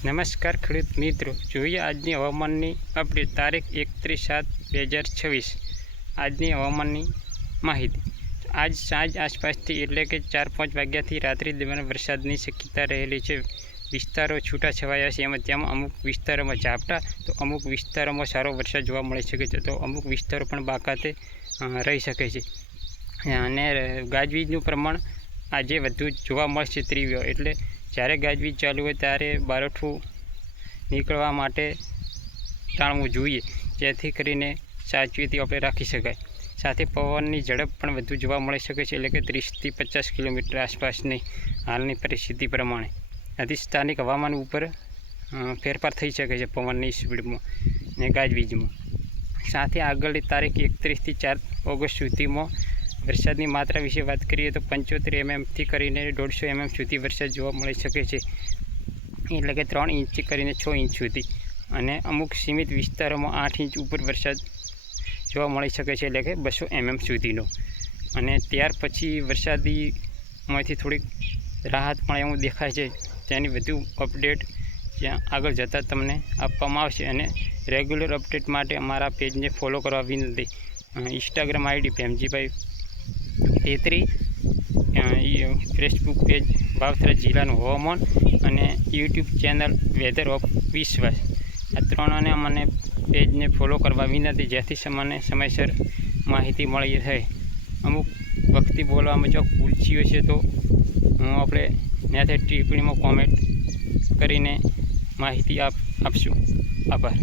નમસ્કાર ખેડૂત મિત્રો, જોઈએ આજની હવામાનની અપડેટ તારીખ 31/7/2026। આજની હવામાનની માહિતી। આજ સાંજ આસપાસથી એટલે કે 4-5 વાગ્યાથી રાત્રિ દરમિયાન વરસાદની શક્યતા રહેલી છે। વિસ્તારો છૂટાછવાયા છે, એમાં તેમાં અમુક વિસ્તારોમાં ઝાપટા તો અમુક વિસ્તારોમાં સારો વરસાદ જોવા મળી શકે છે, તો અમુક વિસ્તારો પણ બાકાતે રહી શકે છે। અને ગાજવીજનું પ્રમાણ આજે વધુ જોવા મળશે તીવ્ર, એટલે જ્યારે ગાજવીજ ચાલુ હોય ત્યારે બારોઠું નીકળવા માટે ટાળવું જોઈએ, જેથી કરીને સાવચેતી આપણે રાખી શકાય। સાથે પવનની ઝડપ પણ વધુ જોવા મળી શકે છે, એટલે કે 30 થી 50 કિલોમીટર આસપાસની હાલની પરિસ્થિતિ પ્રમાણે। આથી સ્થાનિક હવામાન ઉપર ફેરફાર થઈ શકે છે પવનની સ્પીડમાં ને ગાજવીજમાં। સાથે આગળની તારીખ 31 થી 4 ઓગસ્ટ સુધીમાં વરસાદની માત્રા વિશે વાત કરીએ તો 75 mmથી કરીને 150 mm સુધી વરસાદ જોવા મળી શકે છે, એટલે કે 3 ઇંચથી કરીને 6 ઇંચ સુધી। અને અમુક સીમિત વિસ્તારોમાં 8 ઇંચ ઉપર વરસાદ જોવા મળી શકે છે, એટલે કે 200 mm સુધીનો। અને ત્યાર પછી વરસાદીમાંથી થોડીક રાહત પણ એવું દેખાય છે, તેની વધુ અપડેટ ત્યાં આગળ જતાં તમને આપવામાં આવશે। અને રેગ્યુલર અપડેટ માટે અમારા પેજને ફોલો કરવા વિનંતી। ઇન્સ્ટાગ્રામ આઈડી ભેમજીભાઈ 33, ફેસબુક પેજ વાવથરા જિલ્લાનું હવામાન અને યુટ્યુબ ચેનલ વેધર ઓફ વિશ્વાસ, આ ત્રણને મને પેજને ફોલો કરવા વિનંતી, જેથી મને સમયસર માહિતી મળી રહે। અમુક વખતે બોલવામાં જો ભૂલચીઓ છે તો આપણે ત્યાંથી ટિપ્પણીમાં કોમેન્ટ કરીને માહિતી આપશું। આભાર।